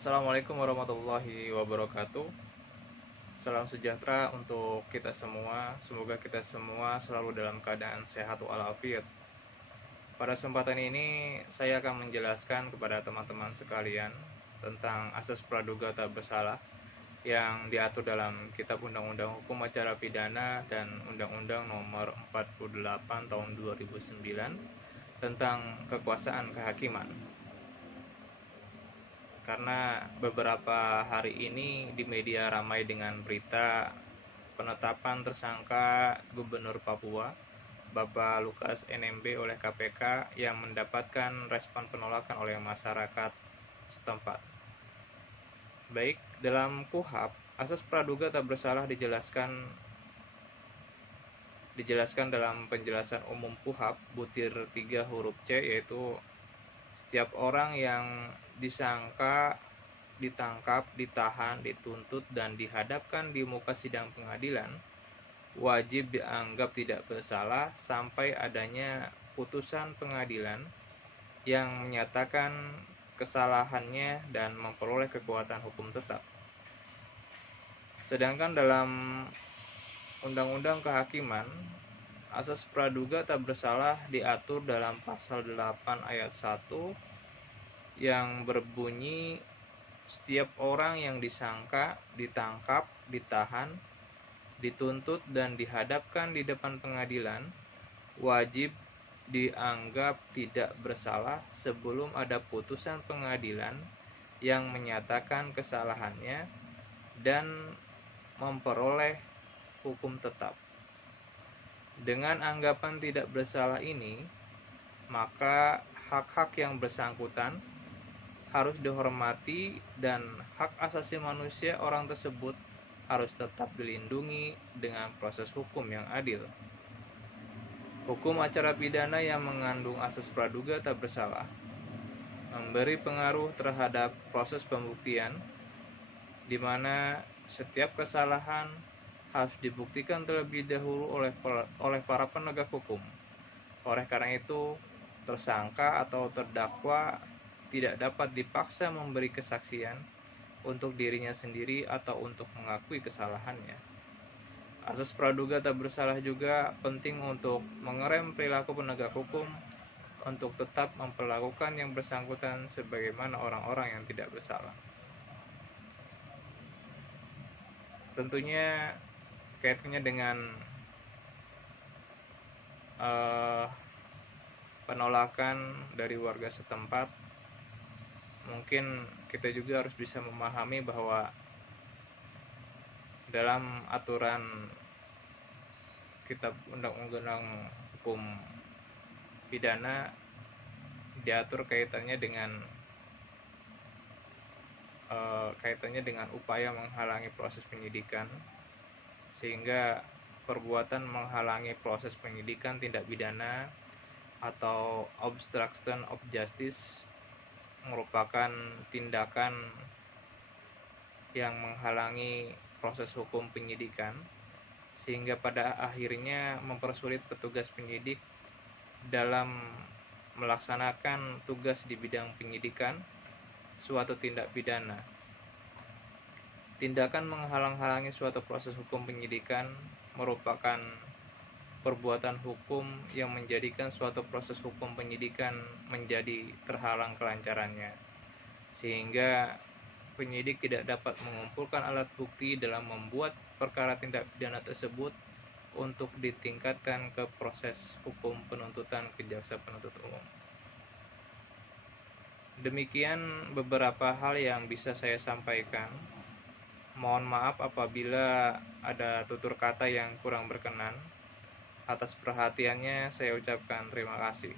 Assalamualaikum warahmatullahi wabarakatuh. Salam sejahtera untuk kita semua. Semoga kita semua selalu dalam keadaan sehat walafiat. Pada kesempatan ini saya akan menjelaskan kepada teman-teman sekalian tentang asas praduga tak bersalah yang diatur dalam Kitab Undang-Undang Hukum Acara Pidana dan Undang-Undang Nomor 48 Tahun 2009 tentang kekuasaan kehakiman. Karena beberapa hari ini di media ramai dengan berita penetapan tersangka Gubernur Papua Bapak Lukas NMB oleh KPK yang mendapatkan respon penolakan oleh masyarakat setempat. Baik, dalam KUHP, asas praduga tak bersalah dijelaskan dalam penjelasan umum KUHP butir 3 huruf C, yaitu setiap orang yang disangka, ditangkap, ditahan, dituntut, dan dihadapkan di muka sidang pengadilan wajib dianggap tidak bersalah sampai adanya putusan pengadilan yang menyatakan kesalahannya dan memperoleh kekuatan hukum tetap. Sedangkan dalam Undang-Undang Kehakiman, asas praduga tak bersalah diatur dalam pasal 8 ayat 1 yang berbunyi setiap orang yang disangka, ditangkap, ditahan, dituntut, dan dihadapkan di depan pengadilan wajib dianggap tidak bersalah sebelum ada putusan pengadilan yang menyatakan kesalahannya dan memperoleh hukum tetap. Dengan anggapan tidak bersalah ini, maka hak-hak yang bersangkutan harus dihormati dan hak asasi manusia orang tersebut harus tetap dilindungi dengan proses hukum yang adil. Hukum acara pidana yang mengandung asas praduga tak bersalah memberi pengaruh terhadap proses pembuktian, di mana setiap kesalahan harus dibuktikan terlebih dahulu oleh para penegak hukum. Oleh karena itu, tersangka atau terdakwa tidak dapat dipaksa memberi kesaksian untuk dirinya sendiri atau untuk mengakui kesalahannya. Asas praduga tak bersalah juga penting untuk mengerem perilaku penegak hukum untuk tetap memperlakukan yang bersangkutan sebagaimana orang-orang yang tidak bersalah. Tentunya kaitannya dengan penolakan dari warga setempat, mungkin kita juga harus bisa memahami bahwa dalam aturan Kitab Undang-Undang Hukum Pidana diatur kaitannya dengan upaya menghalangi proses penyidikan, sehingga perbuatan menghalangi proses penyidikan tindak pidana atau obstruction of justice merupakan tindakan yang menghalangi proses hukum penyidikan, sehingga pada akhirnya mempersulit petugas penyidik dalam melaksanakan tugas di bidang penyidikan suatu tindak pidana. Tindakan menghalang-halangi suatu proses hukum penyidikan merupakan perbuatan hukum yang menjadikan suatu proses hukum penyidikan menjadi terhalang kelancarannya, sehingga penyidik tidak dapat mengumpulkan alat bukti dalam membuat perkara tindak pidana tersebut untuk ditingkatkan ke proses hukum penuntutan ke jaksa penuntut umum. Demikian beberapa hal yang bisa saya sampaikan. Mohon maaf apabila ada tutur kata yang kurang berkenan. Atas perhatiannya saya ucapkan terima kasih.